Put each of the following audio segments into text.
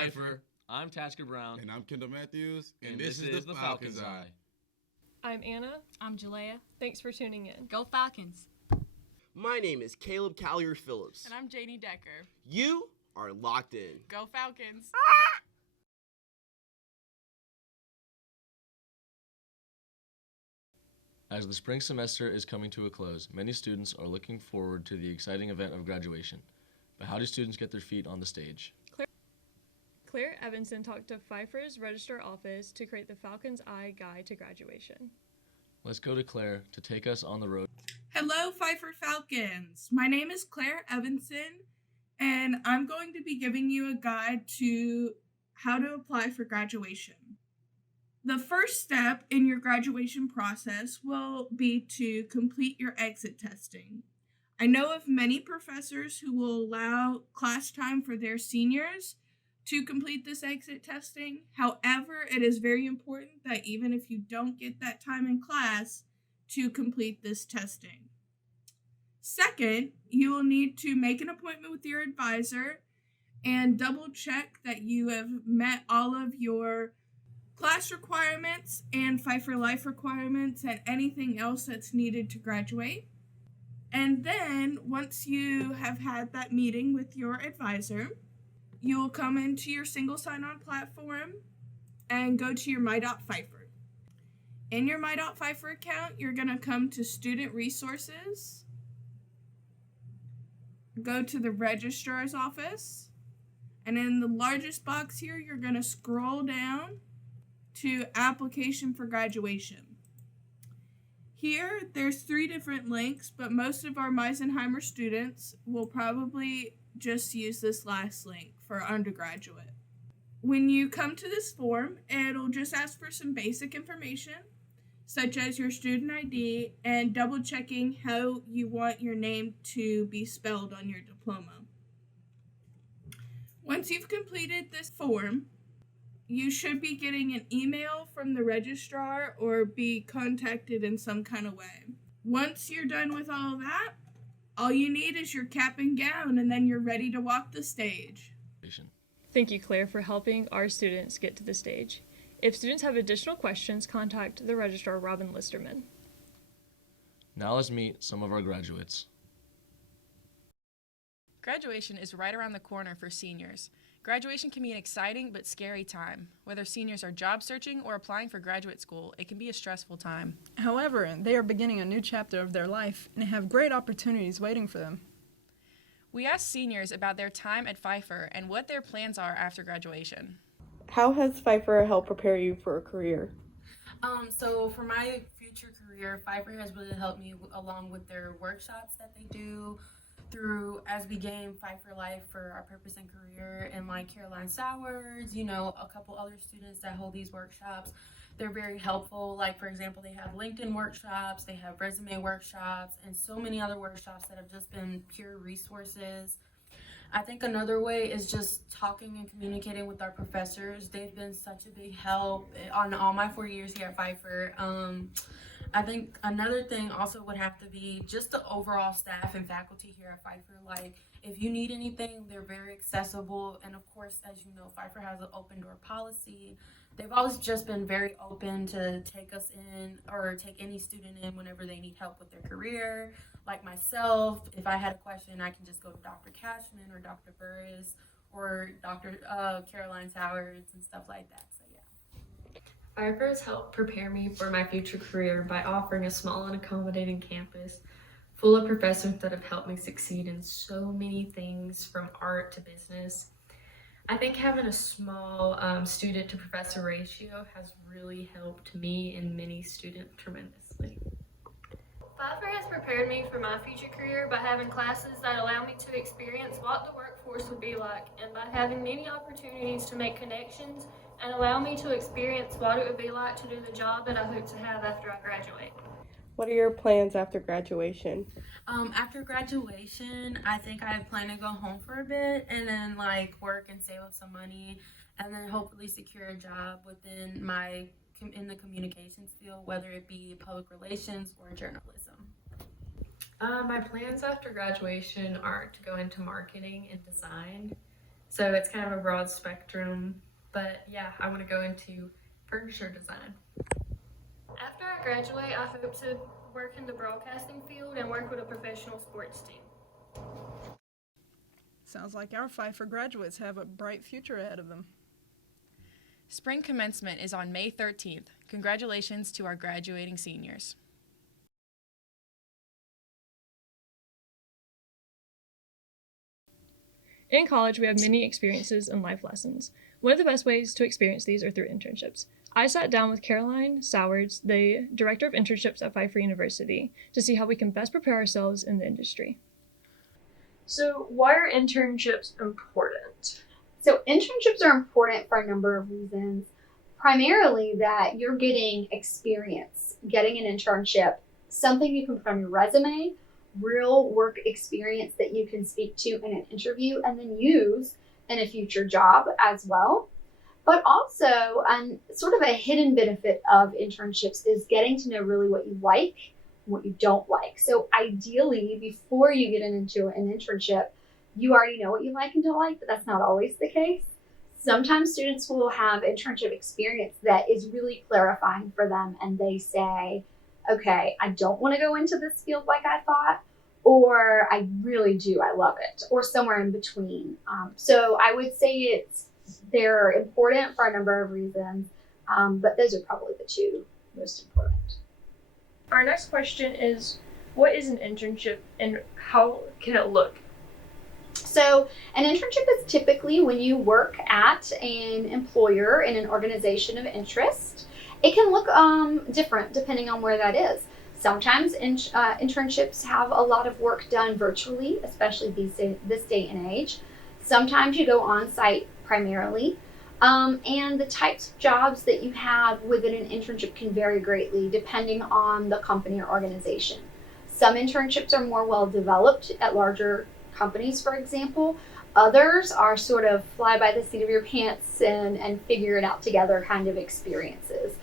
Pfeiffer. I'm Tasker Brown. And I'm Kendall Matthews. And this is the Falcon's Eye. I'm Anna. I'm Jalea. Thanks for tuning in. Go Falcons. My name is Caleb Callier Phillips. And I'm Janie Decker. You are locked in. Go Falcons. As the spring semester is coming to a close, many students are looking forward to the exciting event of graduation. But how do students get their feet on the stage? Claire Evanson talked to Pfeiffer's registrar office to create the Falcon's Eye Guide to Graduation. Let's go to Claire to take us on the road. Hello, Pfeiffer Falcons. My name is Claire Evanson, and I'm going to be giving you a guide to how to apply for graduation. The first step in your graduation process will be to complete your exit testing. I know of many professors who will allow class time for their seniors to complete this exit testing. However, it is very important that even if you don't get that time in class, to complete this testing. Second, you will need to make an appointment with your advisor and double check that you have met all of your class requirements and Pfeiffer Life requirements and anything else that's needed to graduate. And then once you have had that meeting with your advisor, you will come into your single sign-on platform and go to your My.Pfeiffer. In your My.Pfeiffer account, you're going to come to Student Resources, go to the Registrar's Office, and in the largest box here, you're going to scroll down to Application for Graduation. Here, there's 3 different links, but most of our Meisenheimer students will probably just use this last link for undergraduate. When you come to this form, it'll just ask for some basic information, such as your student ID and double checking how you want your name to be spelled on your diploma. Once you've completed this form, you should be getting an email from the registrar or be contacted in some kind of way. Once you're done with all of that, all you need is your cap and gown, and then you're ready to walk the stage. Thank you, Claire, for helping our students get to the stage. If students have additional questions, contact the registrar, Robin Listerman. Now let's meet some of our graduates. Graduation is right around the corner for seniors. Graduation can be an exciting but scary time. Whether seniors are job searching or applying for graduate school, it can be a stressful time. However, they are beginning a new chapter of their life and have great opportunities waiting for them. We asked seniors about their time at Pfeiffer and what their plans are after graduation. How has Pfeiffer helped prepare you for a career? So for my future career, Pfeiffer has really helped me along with their workshops that they do through as we gain Pfeiffer Life for our purpose and career, and like Caroline Sowers, a couple other students that hold these workshops. They're very helpful. Like, for example, they have LinkedIn workshops, they have resume workshops, and so many other workshops that have just been pure resources. I think another way is just talking and communicating with our professors. They've been such a big help on all my 4 years here at Pfeiffer. I think another thing also would have to be just the overall staff and faculty here at Pfeiffer. Like, if you need anything, they're very accessible. And of course, as you know, Pfeiffer has an open door policy. They've always just been very open to take us in or take any student in whenever they need help with their career. Like myself, if I had a question, I can just go to Dr. Cashman or Dr. Burris or Dr. Caroline Sowers and stuff like that. So yeah. Pfeiffer has helped prepare me for my future career by offering a small and accommodating campus full of professors that have helped me succeed in so many things from art to business. I think having a small student to professor ratio has really helped me and many students tremendously. Pfeiffer has prepared me for my future career by having classes that allow me to experience what the workforce would be like, and by having many opportunities to make connections and allow me to experience what it would be like to do the job that I hope to have after I graduate. What are your plans after graduation? After graduation, I think I plan to go home for a bit and then work and save up some money and then hopefully secure a job within in the communications field, whether it be public relations or journalism. My plans after graduation are to go into marketing and design. So it's kind of a broad spectrum, but yeah, I want to go into furniture design. After I graduate, I hope to work in the broadcasting field and work with a professional sports team. Sounds like our Pfeiffer graduates have a bright future ahead of them. Spring commencement is on May 13th. Congratulations to our graduating seniors. In college, we have many experiences and life lessons. One of the best ways to experience these are through internships. I sat down with Helen Keller, the director of internships at Pfeiffer University, to see how we can best prepare ourselves in the industry. So, why are internships important? So internships are important for a number of reasons. Primarily that you're getting experience, getting an internship, something you can put on your resume, real work experience that you can speak to in an interview and then use in a future job as well. But also, sort of a hidden benefit of internships is getting to know really what you like, what you don't like. So ideally, before you get into an internship, you already know what you like and don't like, but that's not always the case. Sometimes students will have internship experience that is really clarifying for them and they say, okay, I don't want to go into this field like I thought, or I really do, I love it, or somewhere in between. So I would say they're important for a number of reasons, but those are probably the two most important. Our next question is, what is an internship and how can it look? So an internship is typically when you work at an employer in an organization of interest. It can look different depending on where that is. Sometimes internships have a lot of work done virtually, especially this day and age. Sometimes you go on site primarily. And the types of jobs that you have within an internship can vary greatly depending on the company or organization. Some internships are more well developed at larger companies, for example. Others are sort of fly by the seat of your pants and figure it out together kind of experiences.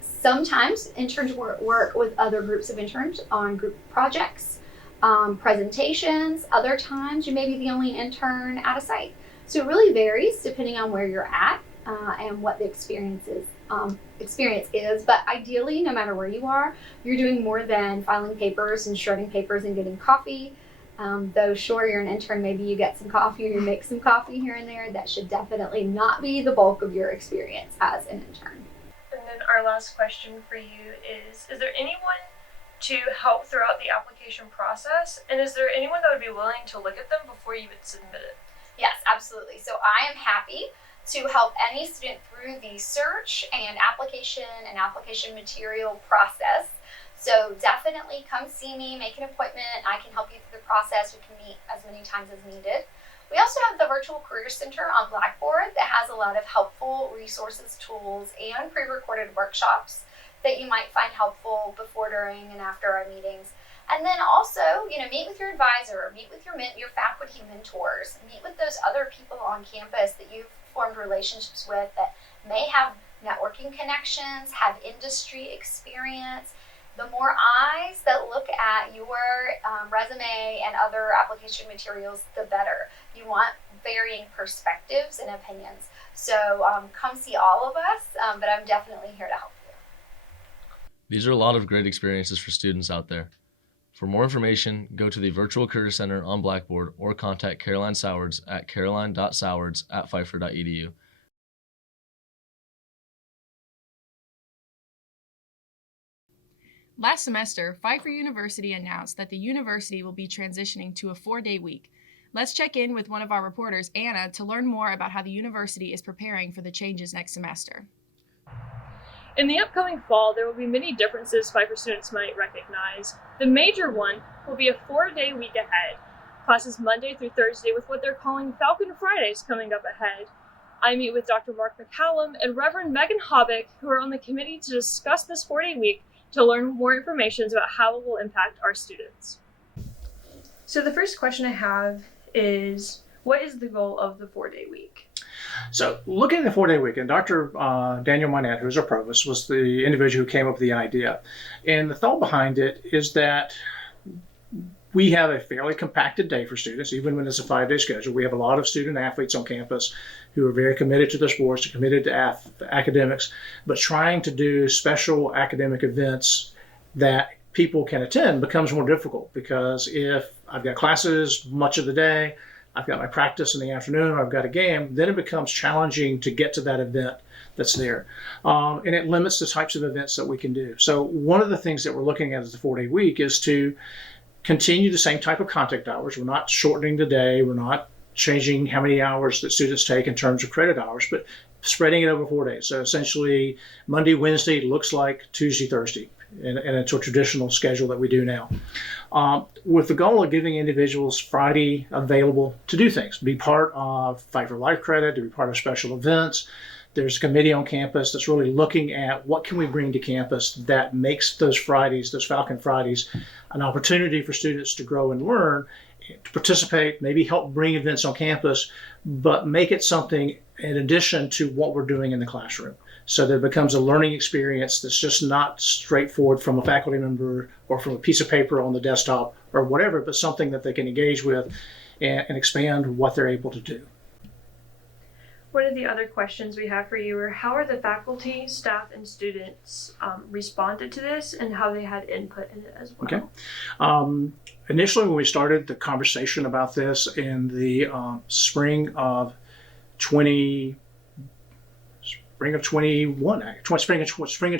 Sometimes interns work with other groups of interns on group projects, presentations. Other times you may be the only intern at a site. So it really varies depending on where you're at and what the experience is. But ideally, no matter where you are, you're doing more than filing papers and shredding papers and getting coffee. Though sure, you're an intern, maybe you get some coffee or you make some coffee here and there. That should definitely not be the bulk of your experience as an intern. And then our last question for you is there anyone to help throughout the application process? And is there anyone that would be willing to look at them before you would submit it? Yes, absolutely. So I am happy to help any student through the search and application material process. So definitely come see me, make an appointment. I can help you through the process. We can meet as many times as needed. We also have the Virtual Career Center on Blackboard that has a lot of helpful resources, tools, and pre-recorded workshops that you might find helpful before, during, and after our meetings. And then also, meet with your advisor, meet with your faculty mentors, meet with those other people on campus that you've formed relationships with that may have networking connections, have industry experience. The more eyes that look at your resume and other application materials, the better. You want varying perspectives and opinions. So come see all of us, but I'm definitely here to help you. These are a lot of great experiences for students out there. For more information, go to the Virtual Career Center on Blackboard or contact Caroline Sowards at caroline.sowards@pfeiffer.edu. Last semester, Pfeiffer University announced that the university will be transitioning to a 4-day week. Let's check in with one of our reporters, Anna, to learn more about how the university is preparing for the changes next semester. In the upcoming fall, there will be many differences Pfeiffer students might recognize. The major one will be a 4-day week ahead. Classes Monday through Thursday with what they're calling Falcon Fridays coming up ahead. I meet with Dr. Mark McCallum and Reverend Megan Hobbick, who are on the committee to discuss this 4-day week to learn more information about how it will impact our students. So the first question I have is, what is the goal of the 4-day week? So looking at the 4-day week, and Dr. Daniel Monette, who's our provost, was the individual who came up with the idea. And the thought behind it is that we have a fairly compacted day for students, even when it's a 5-day schedule. We have a lot of student athletes on campus who are very committed to their sports, committed to academics, but trying to do special academic events that people can attend becomes more difficult, because if I've got classes much of the day, I've got my practice in the afternoon, or I've got a game, then it becomes challenging to get to that event that's there. And it limits the types of events that we can do. So one of the things that we're looking at as the 4-day week is to continue the same type of contact hours. We're not shortening the day. We're not changing how many hours that students take in terms of credit hours, but spreading it over 4 days. So essentially Monday, Wednesday looks like Tuesday, Thursday. And it's a traditional schedule that we do now, with the goal of giving individuals Friday available to do things, be part of Pfeiffer Life Credit, to be part of special events. There's a committee on campus that's really looking at what can we bring to campus that makes those Fridays, those Falcon Fridays, an opportunity for students to grow and learn, to participate, maybe help bring events on campus, but make it something in addition to what we're doing in the classroom. So that it becomes a learning experience that's just not straightforward from a faculty member or from a piece of paper on the desktop or whatever, but something that they can engage with and expand what they're able to do. One of the other questions we have for you are, how are the faculty, staff, and students responded to this, and how they had input in it as well? Okay. Initially, when we started the conversation about this in the spring of 21, spring of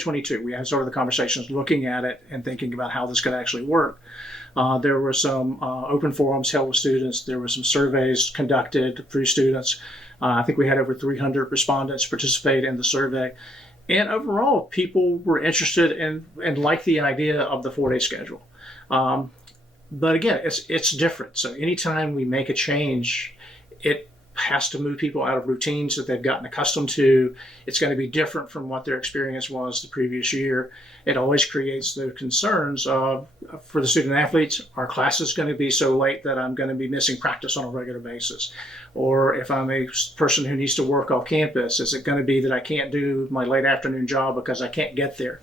22, we had started the conversations looking at it and thinking about how this could actually work. There were some open forums held with students. There were some surveys conducted through students. I think we had over 300 respondents participate in the survey. And overall, people were interested and liked the idea of the 4-day schedule. But again, it's different. So anytime we make a change, it has to move people out of routines that they've gotten accustomed to. It's going to be different from what their experience was the previous year. It always creates the concerns of, for the student athletes, our class is going to be so late that I'm going to be missing practice on a regular basis. Or if I'm a person who needs to work off campus, is it going to be that I can't do my late afternoon job because I can't get there?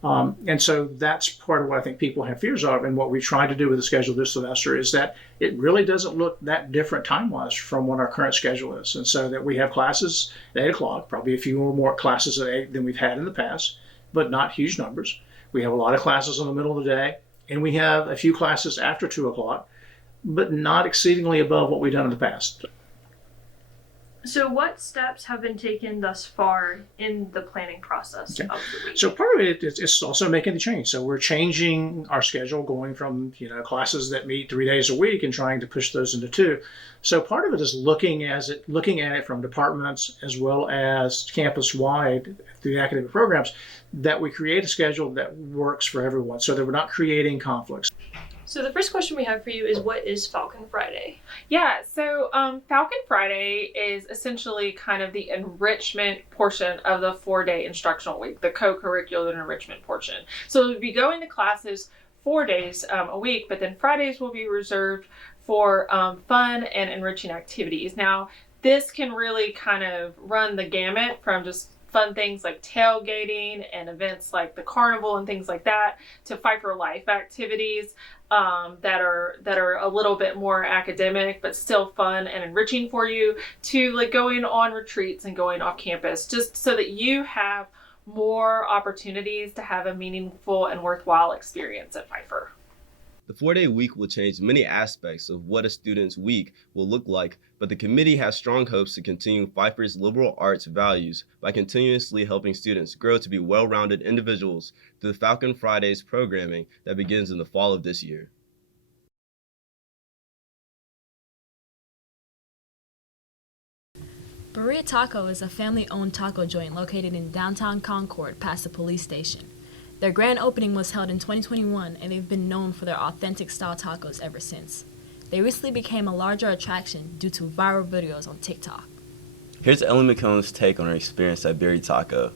And so that's part of what I think people have fears of, and what we tried to do with the schedule this semester is that it really doesn't look that different time-wise from what our current schedule is. And so that we have classes at 8 o'clock, probably a few more classes at 8 than we've had in the past, but not huge numbers. We have a lot of classes in the middle of the day, and we have a few classes after 2 o'clock, but not exceedingly above what we've done in the past. So what steps have been taken thus far in the planning process of the week? So part of it is also making the change. So we're changing our schedule, going from classes that meet 3 days a week and trying to push those into 2. So part of it is looking at it from departments as well as campus-wide through the academic programs, that we create a schedule that works for everyone so that we're not creating conflicts. So the first question we have for you is, what is Falcon Friday? Yeah, so Falcon Friday is essentially kind of the enrichment portion of the 4-day instructional week, the co-curricular enrichment portion. So we'll be going to classes 4 days a week, but then Fridays will be reserved for fun and enriching activities. Now, this can really kind of run the gamut from just fun things like tailgating and events like the carnival and things like that, to Pfeiffer Life activities that are a little bit more academic but still fun and enriching for you, to like going on retreats and going off campus, just so that you have more opportunities to have a meaningful and worthwhile experience at Pfeiffer. The 4-day week will change many aspects of what a student's week will look like, but the committee has strong hopes to continue Pfeiffer's liberal arts values by continuously helping students grow to be well-rounded individuals through the Falcon Fridays programming that begins in the fall of this year. Burrito Taco is a family-owned taco joint located in downtown Concord past the police station. Their grand opening was held in 2021, and they've been known for their authentic style tacos ever since. They recently became a larger attraction due to viral videos on TikTok. Here's Ellen McComb's take on her experience at Burrito Taco.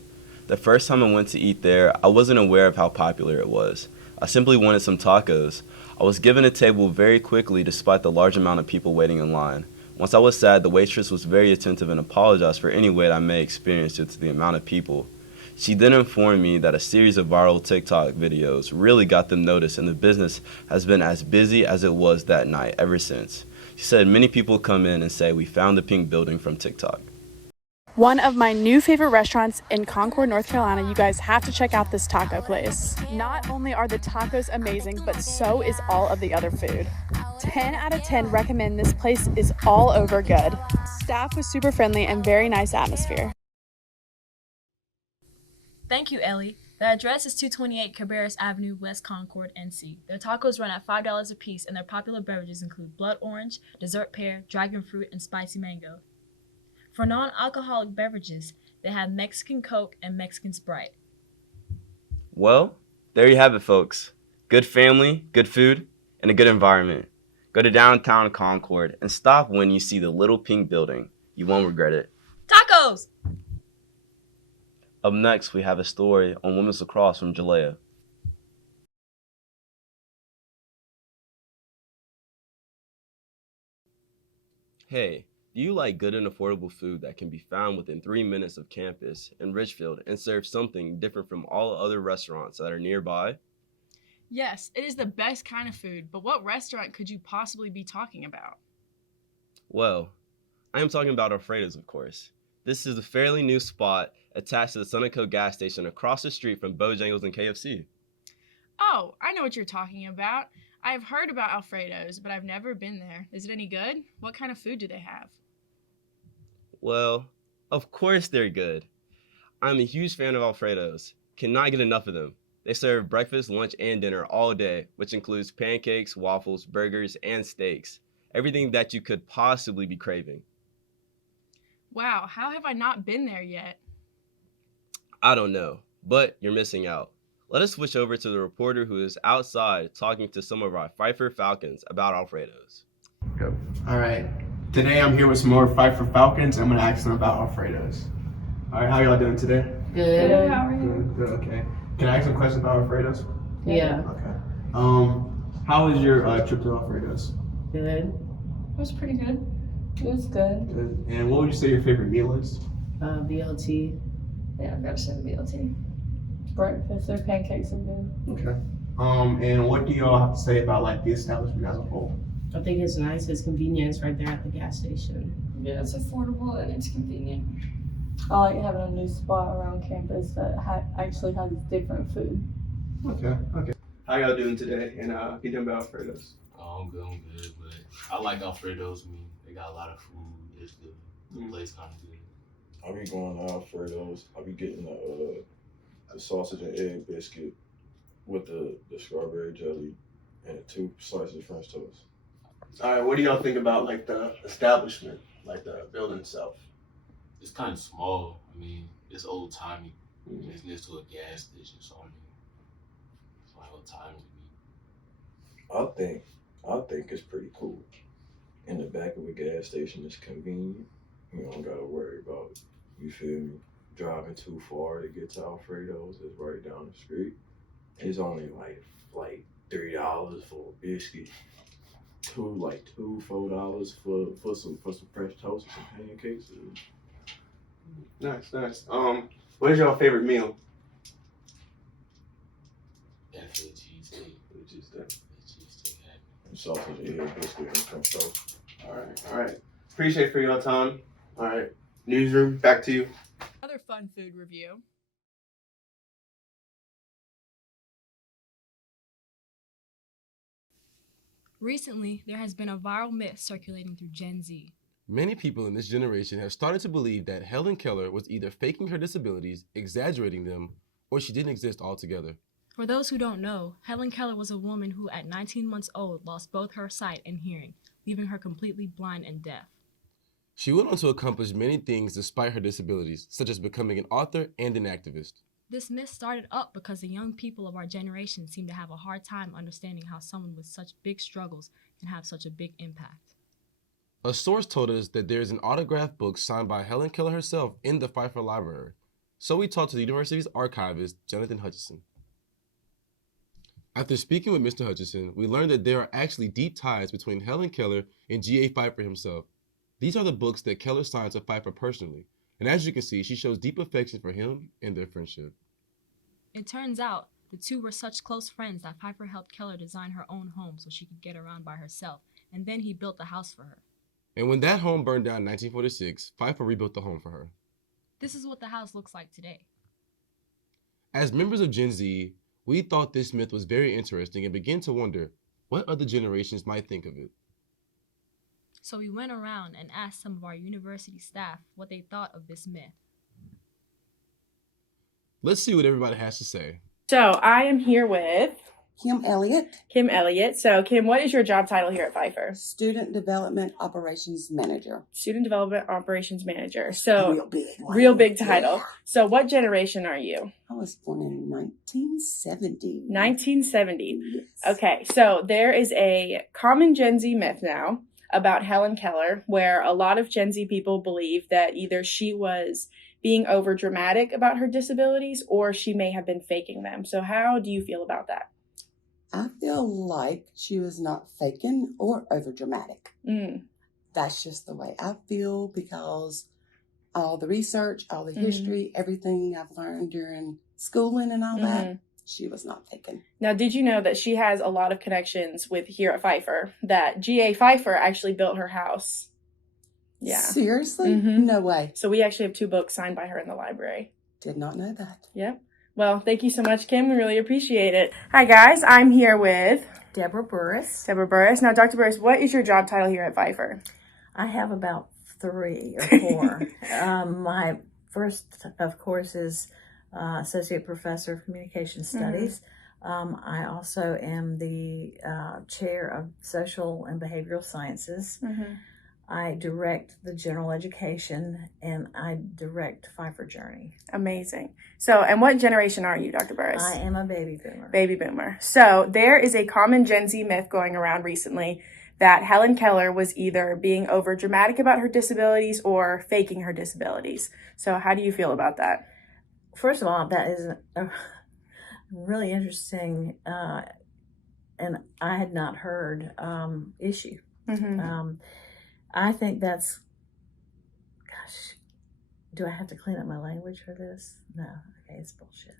The first time I went to eat there, I wasn't aware of how popular it was. I simply wanted some tacos. I was given a table very quickly despite the large amount of people waiting in line. Once I was sat, the waitress was very attentive and apologized for any wait I may experience due to the amount of people. She then informed me that a series of viral TikTok videos really got them noticed, and the business has been as busy as it was that night ever since. She said many people come in and say, "We found the pink building from TikTok." One of my new favorite restaurants in Concord, North Carolina. You guys have to check out this taco place. Not only are the tacos amazing, but so is all of the other food. 10 out of 10 recommend. This place is all over good. Staff was super friendly and very nice atmosphere. Thank you, Ellie. Their address is 228 Cabarrus Avenue, West Concord, NC. Their tacos run at $5 a piece, and their popular beverages include blood orange, dessert pear, dragon fruit, and spicy mango. For non-alcoholic beverages, they have Mexican Coke and Mexican Sprite. Well, there you have it, folks. Good family, good food, and a good environment. Go to downtown Concord and stop when you see the little pink building. You won't regret it. Tacos! Up next, we have a story on women's lacrosse from Jalea. Hey, do you like good and affordable food that can be found within 3 minutes of campus in Richfield and serve something different from all other restaurants that are nearby? Yes, it is the best kind of food, but what restaurant could you possibly be talking about? Well, I am talking about Alfredo's, of course. This is a fairly new spot attached to the Sunoco gas station across the street from Bojangles and KFC. Oh, I know what you're talking about. I've heard about Alfredo's, but I've never been there. Is it any good? What kind of food do they have? Well, of course they're good. I'm a huge fan of Alfredo's. Cannot get enough of them. They serve breakfast, lunch, and dinner all day, which includes pancakes, waffles, burgers, and steaks. Everything that you could possibly be craving. Wow, how have I not been there yet? I don't know, but you're missing out. Let us switch over to the reporter who is outside talking to some of our Pfeiffer Falcons about Alfredo's. Go. All right. Today I'm here with some more Pfeiffer Falcons. I'm going to ask them about Alfredo's. All right, how y'all doing today? Good. How are you? Good, okay. Can I ask some questions about Alfredo's? Yeah. Okay. How was your trip to Alfredo's? Good. It was pretty good. It was good. Good. And what would you say your favorite meal is? BLT. Yeah, I've got to say the BLT. Breakfast, their pancakes are good. Okay. And what do y'all have to say about like the establishment as a whole? I think it's nice. It's convenient. It's right there at the gas station. Yeah, it's affordable and it's convenient. I like having a new spot around campus that actually has different food. Okay. Okay. How y'all doing today? And you doing about Alfredo's? Oh, I'm good, but I like Alfredo's. I mean, they got a lot of food. It's the place kind of good. I'll be going to Alfredo's. I'll be getting the sausage and egg biscuit with the strawberry jelly and 2 slices of French toast. All right, what do y'all think about like the establishment, like the building itself? It's kind of small. I mean, it's old timey. It's next to a gas station, so I mean, it's like old timey to me. I think it's pretty cool. In the back of a gas station is convenient. You don't gotta worry about, you feel me, driving too far to get to Alfredo's. It's right down the street. It's only like $3 for a biscuit. $4 for some fresh toast and some pancakes. Nice. What is your favorite meal? Definitely cheesesteak. And sausage, egg, biscuit, and French toast. All right. Appreciate it for your time. All right. Newsroom, back to you. Another fun food review. Recently, there has been a viral myth circulating through Gen Z. Many people in this generation have started to believe that Helen Keller was either faking her disabilities, exaggerating them, or she didn't exist altogether. For those who don't know, Helen Keller was a woman who at 19 months old lost both her sight and hearing, leaving her completely blind and deaf. She went on to accomplish many things despite her disabilities, such as becoming an author and an activist. This myth started up because the young people of our generation seem to have a hard time understanding how someone with such big struggles can have such a big impact. A source told us that there is an autographed book signed by Helen Keller herself in the Pfeiffer Library. So we talked to the university's archivist, Jonathan Hutchison. After speaking with Mr. Hutchison, we learned that there are actually deep ties between Helen Keller and G.A. Pfeiffer himself. These are the books that Keller signed to Pfeiffer personally, And as you can see, she shows deep affection for him and their friendship. It turns out the two were such close friends that Pfeiffer helped Keller design her own home so she could get around by herself, and then he built the house for her. And when that home burned down in 1946, Pfeiffer rebuilt the home for her. This is what the house looks like today. As members of Gen Z, we thought this myth was very interesting and began to wonder what other generations might think of it. So we went around and asked some of our university staff what they thought of this myth. Let's see what everybody has to say. So I am here with Kim Elliott. Kim Elliott. So Kim, what is your job title here at Pfeiffer? Student Development Operations Manager. Student Development Operations Manager. So Real big. Wow. Real big title. Yeah. So what generation are you? I was born in 1970. 1970. Yes. Okay, so there is a common Gen Z myth now about Helen Keller, where a lot of Gen Z people believe that either she was being over dramatic about her disabilities or she may have been faking them. So how do you feel about that? I feel like she was not faking or over dramatic. That's just the way I feel because all the research, all the history, everything I've learned during schooling and all that, she was not faking. Now, did you know that she has a lot of connections with here at Pfeiffer, that G.A. Pfeiffer actually built her house? Yeah. Seriously? No way. So we actually have 2 books signed by her in the library. Did not know that. Yep. Well, thank you so much, Kim. We really appreciate it. Hi, guys. I'm here with Deborah Burris. Deborah Burris. Now, Dr. Burris, what is your job title here at Pfeiffer? I have about 3 or 4. My first, of course, is Associate Professor of Communication Studies. I also am the Chair of Social and Behavioral Sciences. I direct the general education, and I direct Pfeiffer Journey. Amazing. So, and what generation are you, Dr. Burris? I am a baby boomer. Baby boomer. So, there is a common Gen Z myth going around recently that Helen Keller was either being over dramatic about her disabilities or faking her disabilities. So, how do you feel about that? First of all, that is a really interesting, and I had not heard issue. I think that's, gosh, do I have to clean up my language for this? No, okay, it's bullshit.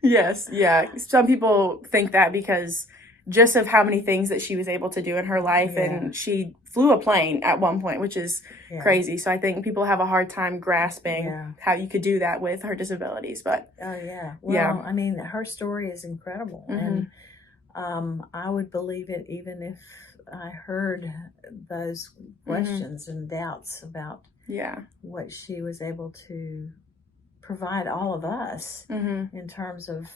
Yes, yeah. Some people think that because just of how many things that she was able to do in her life, and she flew a plane at one point, which is crazy. So I think people have a hard time grasping how you could do that with her disabilities. But well, I mean, her story is incredible, and I would believe it even if I heard those questions and doubts about what she was able to provide all of us in terms of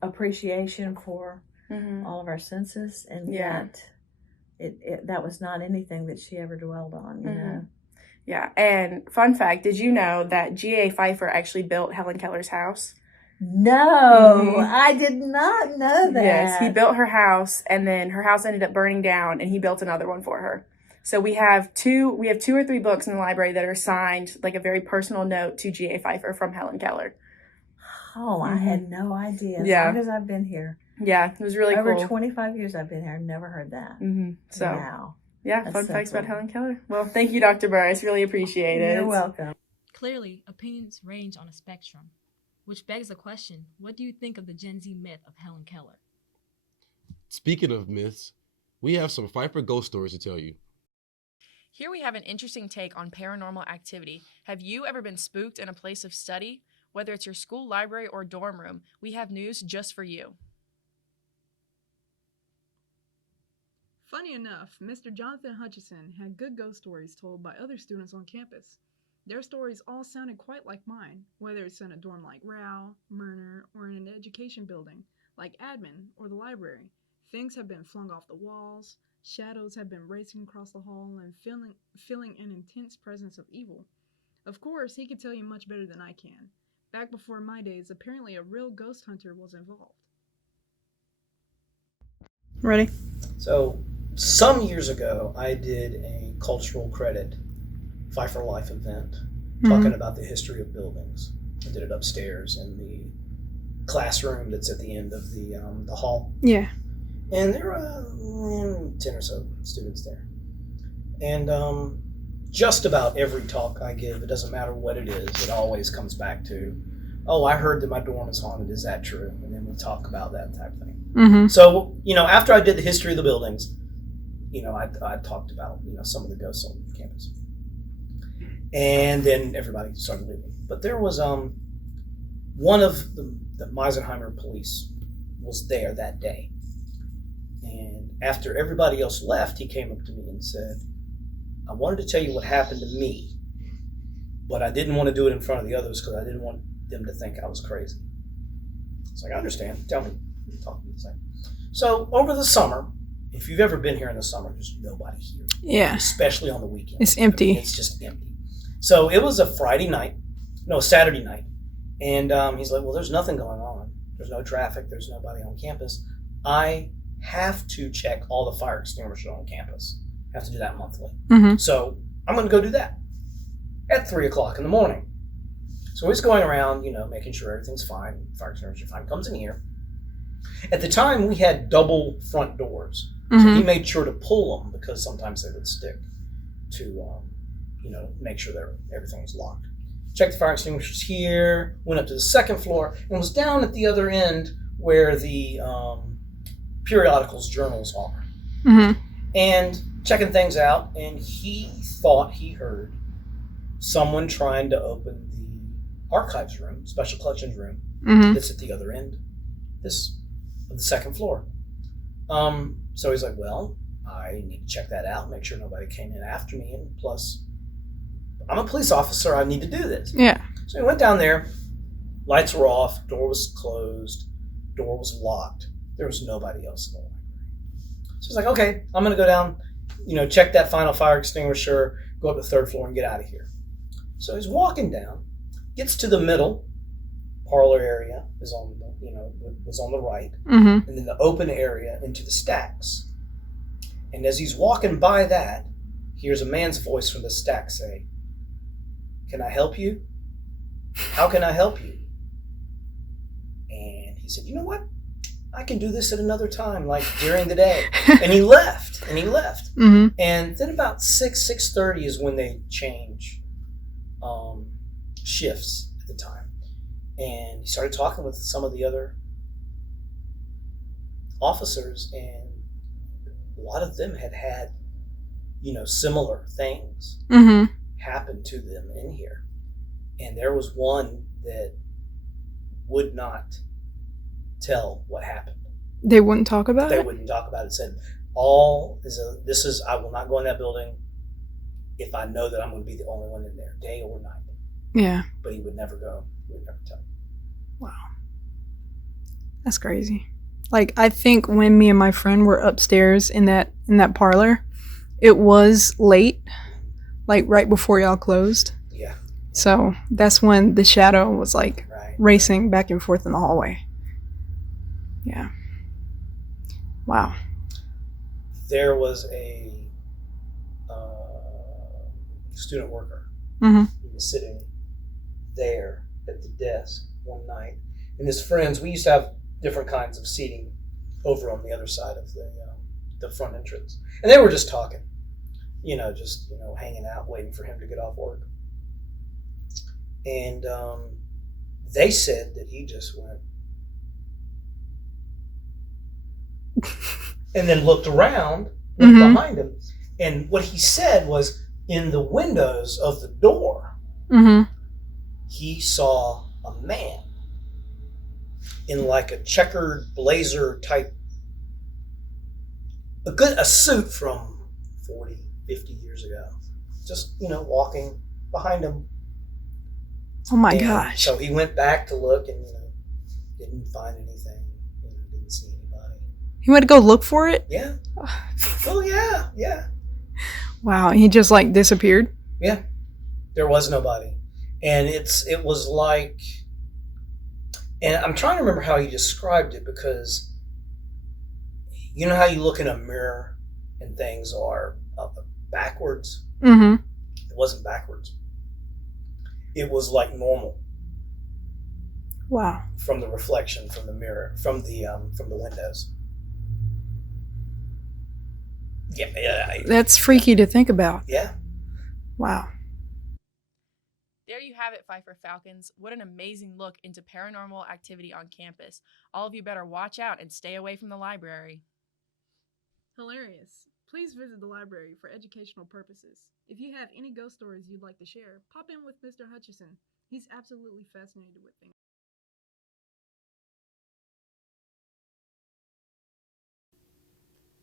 appreciation for all of our senses, and yet that was not anything that she ever dwelled on, you know. Yeah, and fun fact, did you know that G.A. Pfeiffer actually built Helen Keller's house? No, I did not know that. Yes, he built her house, and then her house ended up burning down, and he built another one for her. So we have 2 or 3 books in the library that are signed, like a very personal note to G.A. Pfeiffer from Helen Keller. Oh, I had no idea. As long as I've been here. Yeah, it was really cool. Over 25 years I've been here. I've never heard that. So, wow. Yeah, That's fun so facts cool. about Helen Keller. Well, thank you, Dr. Burris. Really appreciate it. You're welcome. Clearly, opinions range on a spectrum, which begs the question, what do you think of the Gen Z myth of Helen Keller? Speaking of myths, we have some Pfeiffer ghost stories to tell you. Here we have an interesting take on paranormal activity. Have you ever been spooked in a place of study? Whether it's your school library or dorm room, we have news just for you. Funny enough, Mr. Jonathan Hutchison had good ghost stories told by other students on campus. Their stories all sounded quite like mine, whether it's in a dorm like Rao, Myrner, or in an education building like admin or the library. Things have been flung off the walls, shadows have been racing across the hall and feeling an intense presence of evil. Of course, he could tell you much better than I can. Back before my days, apparently a real ghost hunter was involved. Ready? So, some years ago, I did a cultural credit Pfeiffer Life event talking about the history of buildings. I did it upstairs in the classroom that's at the end of the hall. Yeah. And there were 10 or so students there. And just about every talk I give, it doesn't matter what it is, it always comes back to, oh, I heard that my dorm is haunted. Is that true? And then we talk about that type of thing. Mm-hmm. So, after I did the history of the buildings, I talked about, some of the ghosts on campus. And then everybody started leaving. But there was one of the Meisenheimer police was there that day. And after everybody else left, he came up to me and said, I wanted to tell you what happened to me, but I didn't want to do it in front of the others because I didn't want them to think I was crazy. It's like, I understand. Tell me. Talk to me. So over the summer, if you've ever been here in the summer, there's nobody here. Yeah. Especially on the weekend. It's empty. It's just empty. So it was a Saturday night. And he's like, well, there's nothing going on. There's no traffic. There's nobody on campus. I have to check all the fire extinguishers on campus. I have to do that monthly. Mm-hmm. So I'm going to go do that at 3 o'clock in the morning. So he's going around, making sure everything's fine. Fire extinguisher fine. Comes in here. At the time, we had double front doors. Mm-hmm. So he made sure to pull them because sometimes they would stick to, make sure that everything was locked. Checked the fire extinguishers here, went up to the second floor, and was down at the other end where the periodicals journals are. Mm-hmm. And checking things out, and he thought he heard someone trying to open the archives room, special collections room, Mm-hmm. that's at the other end of the second floor. So he's like, well, I need to check that out, make sure nobody came in after me, and plus, I'm a police officer, I need to do this. Yeah. So he went down there, lights were off, door was closed, door was locked. There was nobody else in the library. So he's like, okay, I'm going to go down, check that final fire extinguisher, go up to the third floor and get out of here. So he's walking down, gets to the middle, parlor area is on the, was on the right, Mm-hmm. and then the open area into the stacks. And as he's walking by that, he hears a man's voice from the stack say, can I help you? How can I help you? And he said, you know what? I can do this at another time, like during the day. And he left. Mm-hmm. And then about 6:30 is when they change shifts at the time. And he started talking with some of the other officers, and a lot of them had similar things Mm-hmm. happen to them in here. And there was one that would not tell what happened. They wouldn't talk about They it? wouldn't talk about it. Said, I will not go in that building if I know that I'm going to be the only one in there, day or night. Yeah. But he would never go. He would never tell. Wow. That's crazy. Like, I think when me and my friend were upstairs in that parlor, it was late, like right before y'all closed. Yeah. So that's when the shadow was like racing back and forth in the hallway. Yeah. Wow. There was a student worker. Mm-hmm. He was sitting there at the desk one night, and his friends. We used to have different kinds of seating over on the other side of the front entrance, and they were just talking, just hanging out, waiting for him to get off work. And they said that he just went and then looked around, looked Mm-hmm. behind him, and what he said was, in the windows of the door, Mm-hmm. he saw a man in like a checkered blazer type, a suit from 40, 50 years ago, just walking behind him. Oh my And gosh. So he went back to look and didn't find anything, didn't see anybody. He went to go look for it? Yeah. Oh yeah. Wow. He just like disappeared? Yeah. There was nobody. And it was like, and I'm trying to remember how he described it, because you know how you look in a mirror and things are backwards? Mm-hmm. It wasn't backwards. It was like normal. Wow. From the reflection from the mirror, from the windows. Yeah. That's freaky to think about. Yeah. Wow. There you have it, Pfeiffer Falcons. What an amazing look into paranormal activity on campus. All of you better watch out and stay away from the library. Hilarious. Please visit the library for educational purposes. If you have any ghost stories you'd like to share, pop in with Mr. Hutchison. He's absolutely fascinated with things.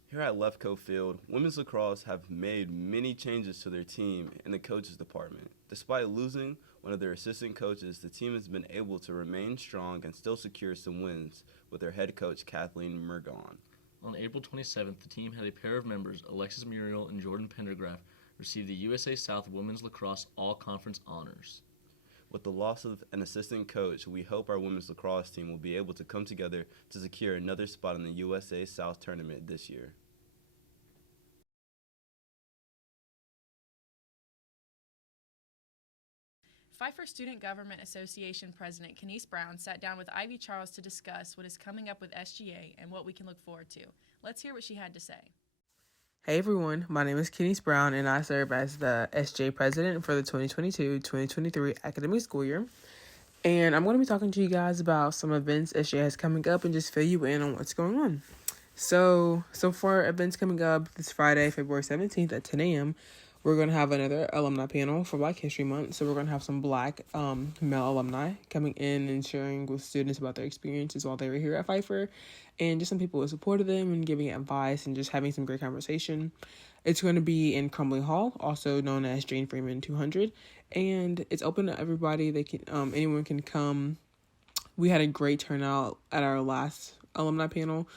Here at Lefkoe Field, women's lacrosse have made many changes to their team in the coaches department. Despite losing one of their assistant coaches, the team has been able to remain strong and still secure some wins with their head coach, Kathleen Mergon. On April 27th, the team had a pair of members, Alexis Muriel and Jordan Pendergraph, receive the USA South Women's Lacrosse All-Conference honors. With the loss of an assistant coach, we hope our women's lacrosse team will be able to come together to secure another spot in the USA South tournament this year. Pfeiffer Student Government Association President Kenise Brown sat down with Ivy Charles to discuss what is coming up with SGA and what we can look forward to. Let's hear what she had to say. Hey everyone, my name is Kenise Brown and I serve as the SJ President for the 2022-2023 academic school year. And I'm going to be talking to you guys about some events SJ has coming up and just fill you in on what's going on. So for events coming up this Friday, February 17th at 10 a.m., we're going to have another alumni panel for Black History Month. So we're going to have some Black male alumni coming in and sharing with students about their experiences while they were here at Pfeiffer. And just some people who supported them and giving advice and just having some great conversation. It's going to be in Crumbly Hall, also known as Jane Freeman 200. And it's open to everybody. They can anyone can come. We had a great turnout at our last alumni panel.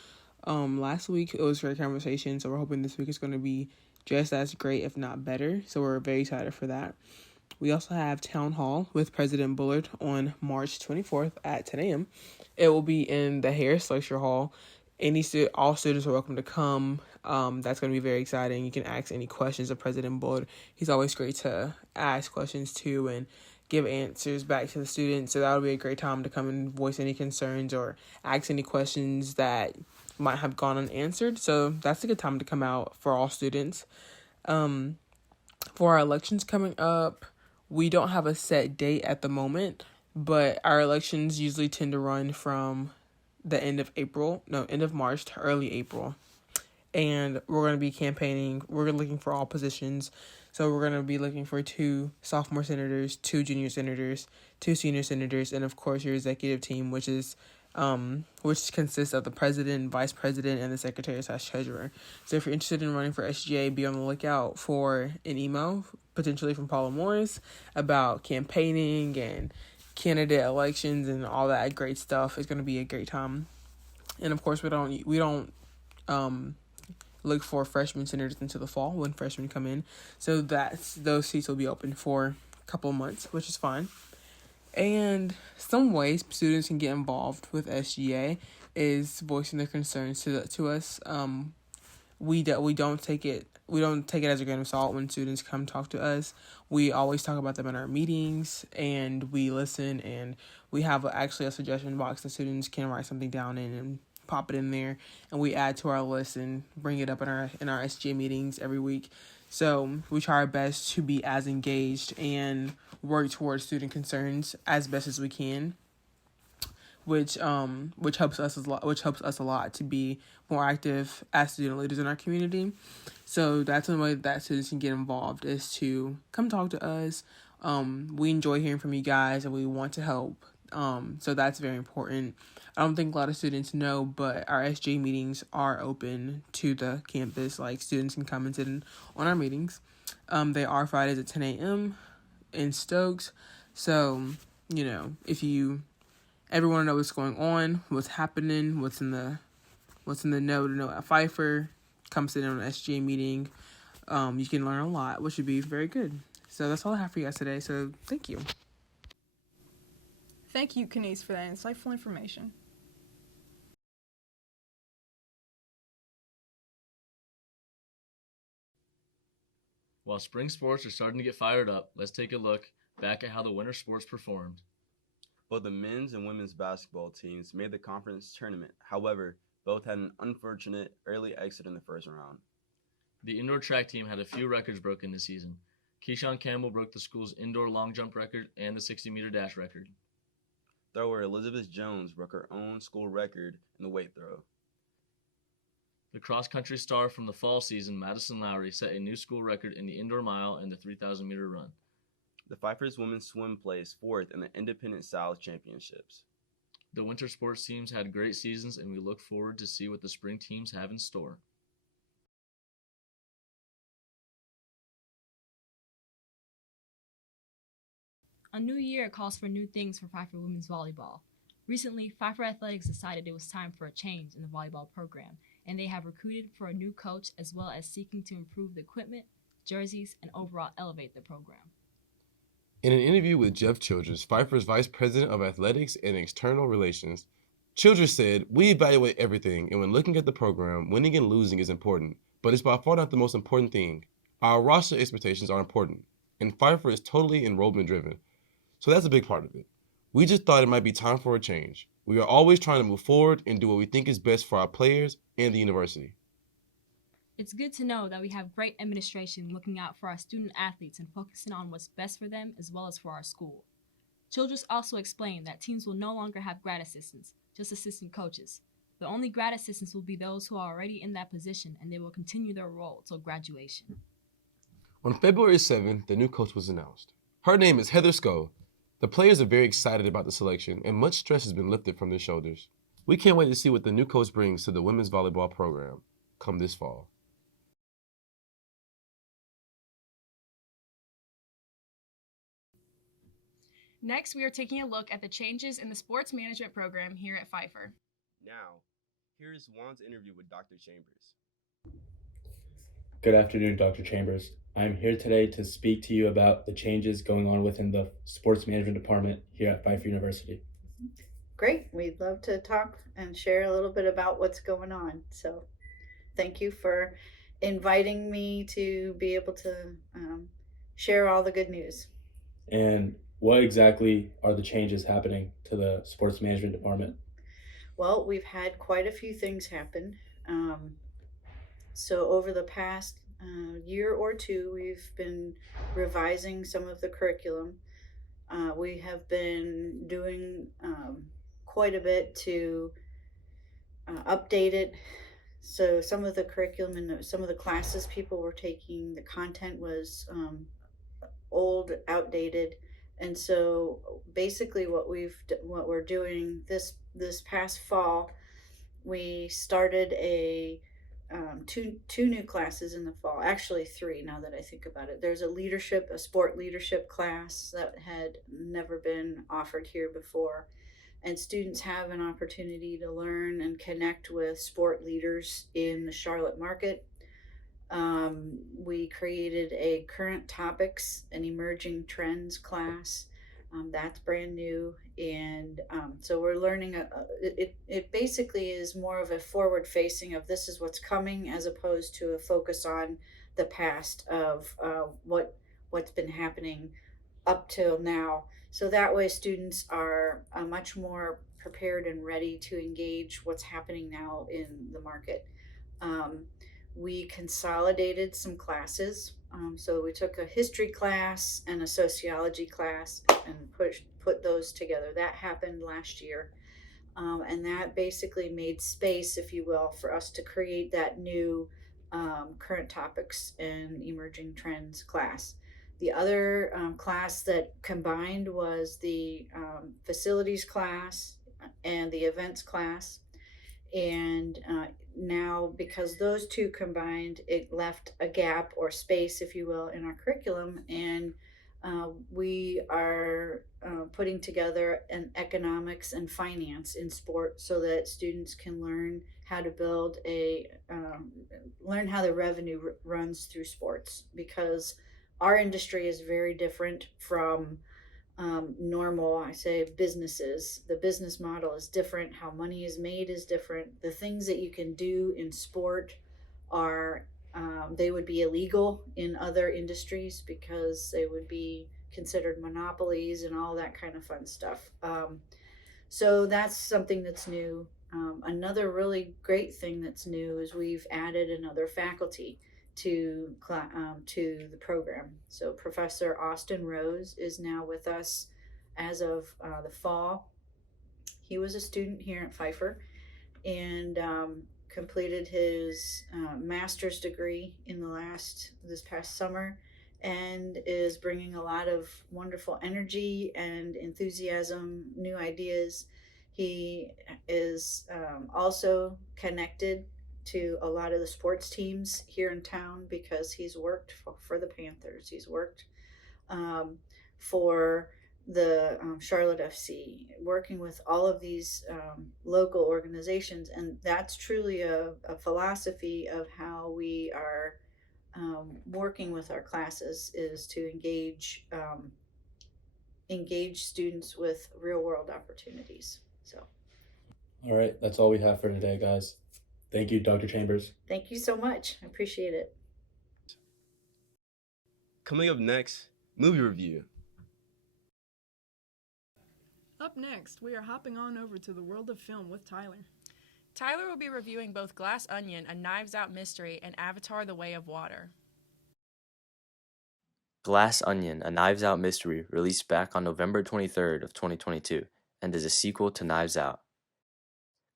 Last week, it was a great conversation. So we're hoping this week is going to be just as great, if not better. So we're very excited for that. We also have Town Hall with President Bullard on March 24th at 10 a.m. It will be in the Harris Lecture Hall. All students are welcome to come. That's going to be very exciting. You can ask any questions of President Bullard. He's always great to ask questions to and give answers back to the students. So that'll be a great time to come and voice any concerns or ask any questions that might have gone unanswered. So that's a good time to come out for all students. For our elections coming up, we don't have a set date at the moment, but our elections usually tend to run from the end of March to early April. And we're going to be campaigning. We're looking for all positions. So we're going to be looking for 2 sophomore senators, 2 junior senators, 2 senior senators, and of course your executive team, which consists of the president, vice president, and the secretary/treasurer. So if you're interested in running for SGA, be on the lookout for an email, potentially from Paula Morris, about campaigning and candidate elections and all that great stuff. It's going to be a great time. And of course, we don't look for freshman senators until the fall when freshmen come in. So those seats will be open for a couple of months, which is fine. And some ways students can get involved with SGA is voicing their concerns to us. We don't take it as a grain of salt when students come talk to us. We always talk about them in our meetings, and we listen, and we have actually a suggestion box that students can write something down in and pop it in there, and we add to our list and bring it up in our SGA meetings every week. So we try our best to be as engaged and work towards student concerns as best as we can, which helps us a lot to be more active as student leaders in our community. So that's one way that students can get involved, is to come talk to us. We enjoy hearing from you guys and we want to help. So that's very important. I don't think a lot of students know, but our SJ meetings are open to the campus. Like, students can come and sit in on our meetings. They are Fridays at 10 a.m. in Stokes. So, if you ever want to know what's going on, what's happening, what's in the know to know at Pfeiffer, come sit in on an SJ meeting. You can learn a lot, which would be very good. So that's all I have for you guys today. So thank you. Thank you, Kenise, for that insightful information. While spring sports are starting to get fired up, let's take a look back at how the winter sports performed. Both the men's and women's basketball teams made the conference tournament. However, both had an unfortunate early exit in the first round. The indoor track team had a few records broken this season. Keyshawn Campbell broke the school's indoor long jump record and the 60-meter dash record. Thrower Elizabeth Jones broke her own school record in the weight throw. The cross-country star from the fall season, Madison Lowry, set a new school record in the indoor mile and the 3,000-meter run. The Pfeiffer's women's swim placed fourth in the Independent South Championships. The winter sports teams had great seasons, and we look forward to see what the spring teams have in store. A new year calls for new things for Pfeiffer women's volleyball. Recently, Pfeiffer Athletics decided it was time for a change in the volleyball program, and they have recruited for a new coach as well as seeking to improve the equipment, jerseys, and overall elevate the program. In an interview with Jeff Childress, Pfeiffer's Vice President of Athletics and External Relations, Childress said, "We evaluate everything, and when looking at the program, winning and losing is important, but it's by far not the most important thing. Our roster expectations are important, and Pfeiffer is totally enrollment-driven, so that's a big part of it. We just thought it might be time for a change. We are always trying to move forward and do what we think is best for our players and the university." It's good to know that we have great administration looking out for our student athletes and focusing on what's best for them as well as for our school. Childress also explained that teams will no longer have grad assistants, just assistant coaches. The only grad assistants will be those who are already in that position, and they will continue their role till graduation. On February 7th, the new coach was announced. Her name is Heather Scoe. The players are very excited about the selection, and much stress has been lifted from their shoulders. We can't wait to see what the new coach brings to the women's volleyball program come this fall. Next, we are taking a look at the changes in the sports management program here at Pfeiffer. Now, here is Juan's interview with Dr. Chambers. Good afternoon, Dr. Chambers. I'm here today to speak to you about the changes going on within the sports management department here at Pfeiffer University. Great. We'd love to talk and share a little bit about what's going on. So thank you for inviting me to be able to share all the good news. And what exactly are the changes happening to the sports management department? Well, we've had quite a few things happen. So over the past year or two, we've been revising some of the curriculum. We have been doing quite a bit to update it. So some of the curriculum and some of the classes people were taking, the content was old, outdated. And so basically what we're doing this past fall, we started two new classes in the fall, actually three now that I think about it. There's a sport leadership class that had never been offered here before. And students have an opportunity to learn and connect with sport leaders in the Charlotte market. We created a current topics and emerging trends class. That's brand new. And so we're learning, it basically is more of a forward facing of this is what's coming as opposed to a focus on the past of what's been happening up till now. So that way students are much more prepared and ready to engage what's happening now in the market. We consolidated some classes. So we took a history class and a sociology class and put those together. That happened last year. And that basically made space, if you will, for us to create that new current topics and emerging trends class. The other class that combined was the facilities class and the events class. And now, because those two combined, it left a gap or space, if you will, in our curriculum. And we are putting together an economics and finance in sport so that students can learn how to build learn how the revenue runs through sports, because our industry is very different from normal, I say, businesses. The business model is different. How money is made is different. The things that you can do in sport are, they would be illegal in other industries because they would be considered monopolies and all that kind of fun stuff. So that's something that's new. Another really great thing that's new is we've added another faculty to the program. So Professor Austin Rose is now with us as of the fall. He was a student here at Pfeiffer and completed his master's degree in this past summer, and is bringing a lot of wonderful energy and enthusiasm, new ideas. He is also connected to a lot of the sports teams here in town because he's worked for the Panthers. He's worked for the Charlotte FC, working with all of these local organizations. And that's truly a philosophy of how we are working with our classes, is to engage students with real world opportunities. So, all right, that's all we have for today, guys. Thank you, Dr. Chambers. Thank you so much. I appreciate it. Coming up next, movie review. Up next, we are hopping on over to the world of film with Tyler. Tyler will be reviewing both Glass Onion, A Knives Out Mystery, and Avatar: The Way of Water. Glass Onion, A Knives Out Mystery released back on November 23rd of 2022 and is a sequel to Knives Out.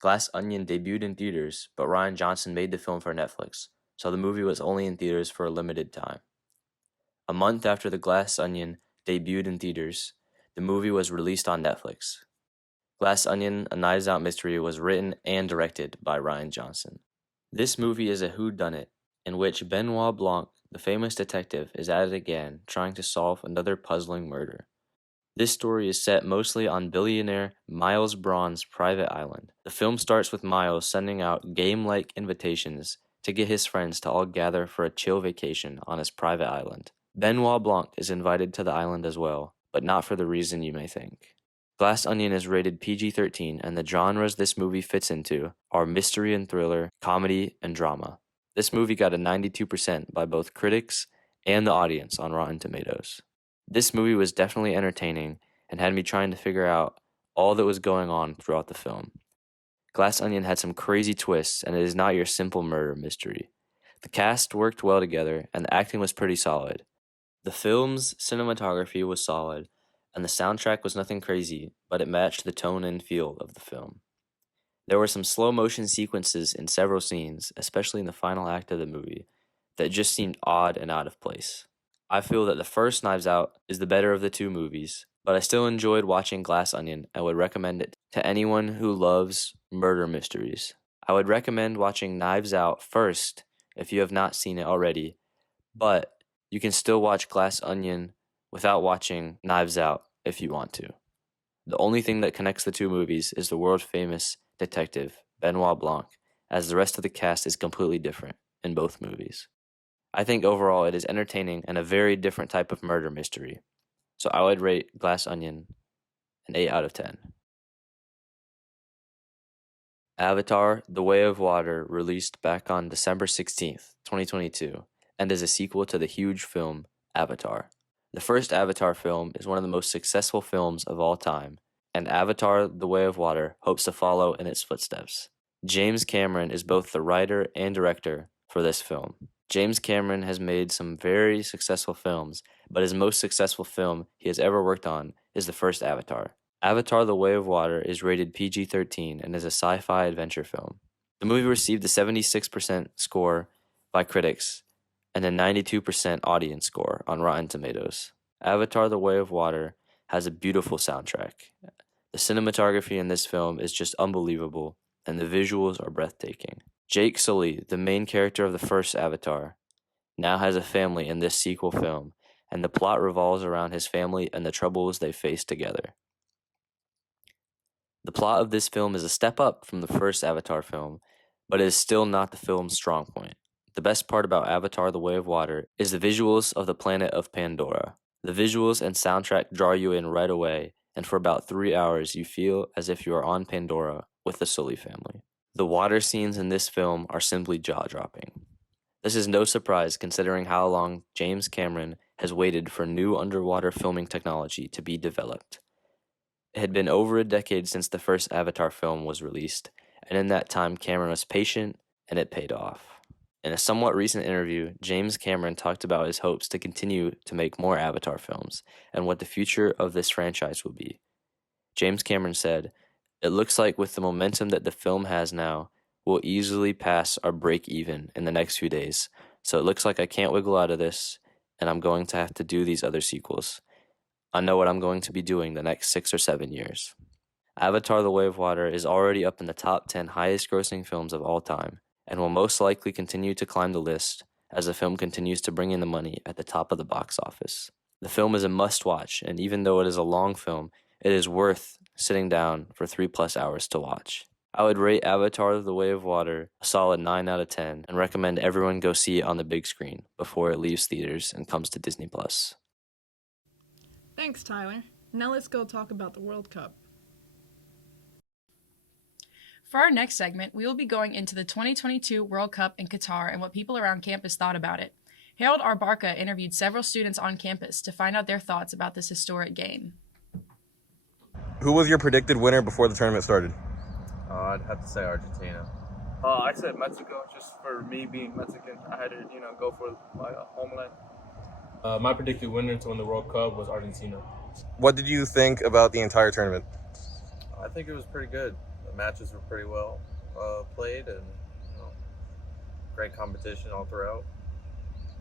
Glass Onion debuted in theaters, but Rian Johnson made the film for Netflix, so the movie was only in theaters for a limited time. A month after the Glass Onion debuted in theaters, the movie was released on Netflix. Glass Onion, A Knives Out Mystery was written and directed by Rian Johnson. This movie is a whodunit in which Benoit Blanc, the famous detective, is at it again trying to solve another puzzling murder. This story is set mostly on billionaire Miles Braun's private island. The film starts with Miles sending out game-like invitations to get his friends to all gather for a chill vacation on his private island. Benoit Blanc is invited to the island as well, but not for the reason you may think. Glass Onion is rated PG-13, and the genres this movie fits into are mystery and thriller, comedy, and drama. This movie got a 92% by both critics and the audience on Rotten Tomatoes. This movie was definitely entertaining and had me trying to figure out all that was going on throughout the film. Glass Onion had some crazy twists, and it is not your simple murder mystery. The cast worked well together, and the acting was pretty solid. The film's cinematography was solid, and the soundtrack was nothing crazy, but it matched the tone and feel of the film. There were some slow-motion sequences in several scenes, especially in the final act of the movie, that just seemed odd and out of place. I feel that the first Knives Out is the better of the two movies, but I still enjoyed watching Glass Onion and would recommend it to anyone who loves murder mysteries. I would recommend watching Knives Out first if you have not seen it already, but you can still watch Glass Onion without watching Knives Out if you want to. The only thing that connects the two movies is the world-famous detective, Benoit Blanc, as the rest of the cast is completely different in both movies. I think overall it is entertaining and a very different type of murder mystery, so I would rate Glass Onion an 8 out of 10. Avatar: The Way of Water released back on December 16th, 2022, and is a sequel to the huge film Avatar. The first Avatar film is one of the most successful films of all time, and Avatar: The Way of Water hopes to follow in its footsteps. James Cameron is both the writer and director for this film. James Cameron has made some very successful films, but his most successful film he has ever worked on is the first Avatar. Avatar: The Way of Water is rated PG-13 and is a sci-fi adventure film. The movie received a 76% score by critics and a 92% audience score on Rotten Tomatoes. Avatar: The Way of Water has a beautiful soundtrack. The cinematography in this film is just unbelievable, and the visuals are breathtaking. Jake Sully, the main character of the first Avatar, now has a family in this sequel film, and the plot revolves around his family and the troubles they face together. The plot of this film is a step up from the first Avatar film, but it is still not the film's strong point. The best part about Avatar: The Way of Water is the visuals of the planet of Pandora. The visuals and soundtrack draw you in right away, and for about 3 hours you feel as if you are on Pandora with the Sully family. The water scenes in this film are simply jaw-dropping. This is no surprise considering how long James Cameron has waited for new underwater filming technology to be developed. It had been over a decade since the first Avatar film was released, and in that time Cameron was patient and it paid off. In a somewhat recent interview, James Cameron talked about his hopes to continue to make more Avatar films and what the future of this franchise will be. James Cameron said, "It looks like with the momentum that the film has now, we'll easily pass our break even in the next few days. So it looks like I can't wiggle out of this, and I'm going to have to do these other sequels. I know what I'm going to be doing the next 6 or 7 years." Avatar: The Way of Water is already up in the top 10 highest grossing films of all time, and will most likely continue to climb the list as the film continues to bring in the money at the top of the box office. The film is a must-watch, and even though it is a long film, it is worth sitting down for 3+ hours to watch. I would rate Avatar: The Way of Water a solid 9 out of 10 and recommend everyone go see it on the big screen before it leaves theaters and comes to Disney+. Thanks, Tyler. Now let's go talk about the World Cup. For our next segment, we will be going into the 2022 World Cup in Qatar and what people around campus thought about it. Harold Arbarca interviewed several students on campus to find out their thoughts about this historic game. Who was your predicted winner before the tournament started? I'd have to say Argentina. I said Mexico, just for me being Mexican. I had to, go for my homeland. My predicted winner to win the World Cup was Argentina. What did you think about the entire tournament? I think it was pretty good. The matches were pretty well played, and great competition all throughout.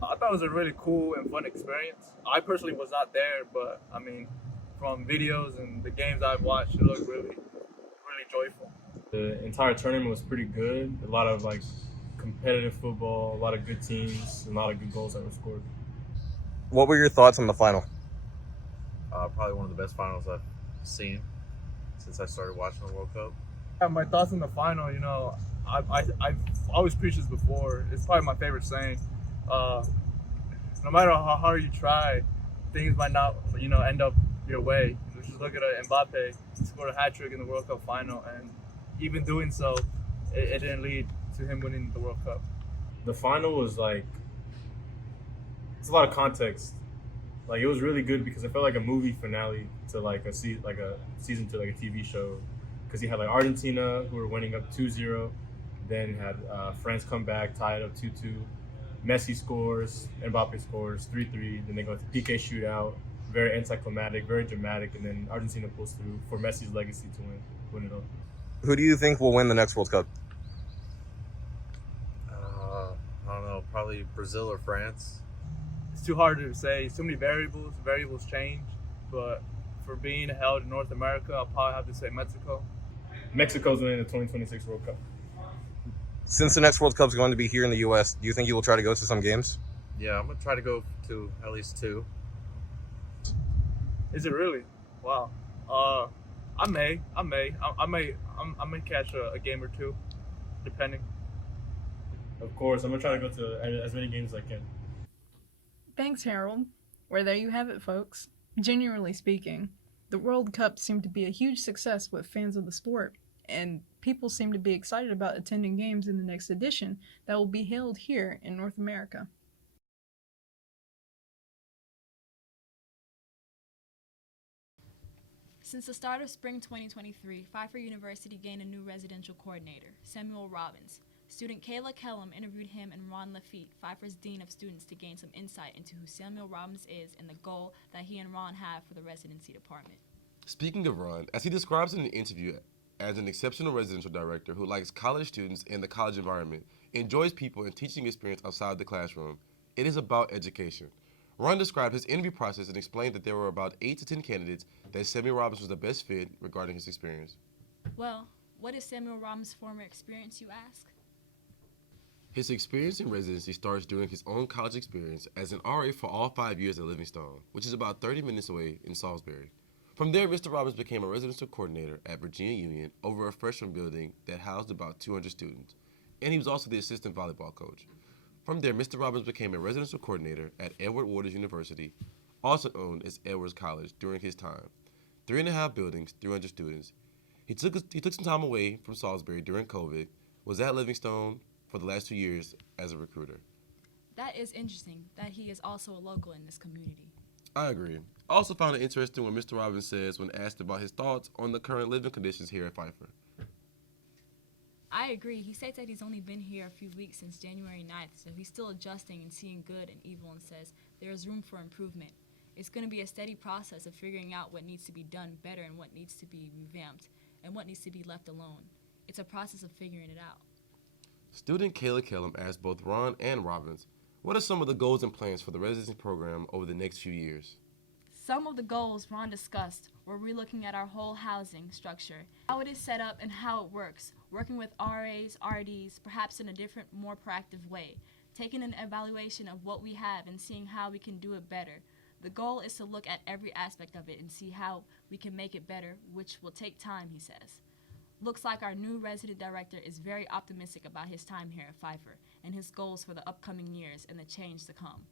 I thought it was a really cool and fun experience. I personally was not there, but from videos and the games I've watched, it looked really, really joyful. The entire tournament was pretty good. A lot of competitive football, a lot of good teams, and a lot of good goals that were scored. What were your thoughts on the final? Probably one of the best finals I've seen since I started watching the World Cup. My thoughts on the final, I've always preached this before. It's probably my favorite saying. No matter how hard you try, things might not, end up your way. Just look at Mbappe. He scored a hat trick in the World Cup final, and even doing so, it didn't lead to him winning the World Cup. The final was it's a lot of context. It was really good because it felt like a movie finale to a season to a TV show. Because you had Argentina, who were winning up 2-0, then had France come back, tie it up 2-2. Messi scores, Mbappe scores 3-3. Then they go to PK shootout, very anticlimactic, very dramatic, and then Argentina pulls through for Messi's legacy to win it all. Who do you think will win the next World Cup? I don't know, probably Brazil or France. It's too hard to say. So many variables change, but for being held in North America, I'll probably have to say Mexico. Mexico's winning the 2026 World Cup. Since the next World Cup is going to be here in the U.S., do you think you will try to go to some games? Yeah, I'm going to try to go to at least 2. Is it really? Wow. I may catch a game or 2, depending. Of course, I'm going to try to go to as many games as I can. Thanks, Harold. Well, there you have it, folks. Genuinely speaking, the World Cup seemed to be a huge success with fans of the sport, and people seem to be excited about attending games in the next edition that will be held here in North America. Since the start of spring 2023, Pfeiffer University gained a new residential coordinator, Samuel Robbins. Student Kayla Kellum interviewed him and Ron Lafitte, Pfeiffer's Dean of Students, to gain some insight into who Samuel Robbins is and the goal that he and Ron have for the residency department. Speaking of Ron, as he describes in an interview as an exceptional residential director who likes college students and the college environment, enjoys people and teaching experience outside the classroom, it is about education. Ron described his interview process and explained that there were about 8 to 10 candidates that Samuel Robbins was the best fit regarding his experience. Well, what is Samuel Robbins' former experience, you ask? His experience in residency starts during his own college experience as an RA for all 5 years at Livingstone, which is about 30 minutes away in Salisbury. From there, Mr. Robbins became a residential coordinator at Virginia Union over a freshman building that housed about 200 students, and he was also the assistant volleyball coach. From there, Mr. Robbins became a residential coordinator at Edward Waters University, also known as Edwards College, during his time. 3.5 buildings, 300 students. He took some time away from Salisbury during COVID, was at Livingstone for the last 2 years as a recruiter. That is interesting, that he is also a local in this community. I agree. I also found it interesting what Mr. Robbins says when asked about his thoughts on the current living conditions here at Pfeiffer. I agree. He states that he's only been here a few weeks since January 9th, so he's still adjusting and seeing good and evil, and says there is room for improvement. It's going to be a steady process of figuring out what needs to be done better and what needs to be revamped and what needs to be left alone. It's a process of figuring it out. Student Kayla Kellum asked both Ron and Robbins, what are some of the goals and plans for the residency program over the next few years? Some of the goals Ron discussed were relooking at our whole housing structure, how it is set up and how it works, working with RAs, RDs, perhaps in a different, more proactive way, taking an evaluation of what we have and seeing how we can do it better. The goal is to look at every aspect of it and see how we can make it better, which will take time, he says. Looks like our new resident director is very optimistic about his time here at Pfeiffer and his goals for the upcoming years and the change to come.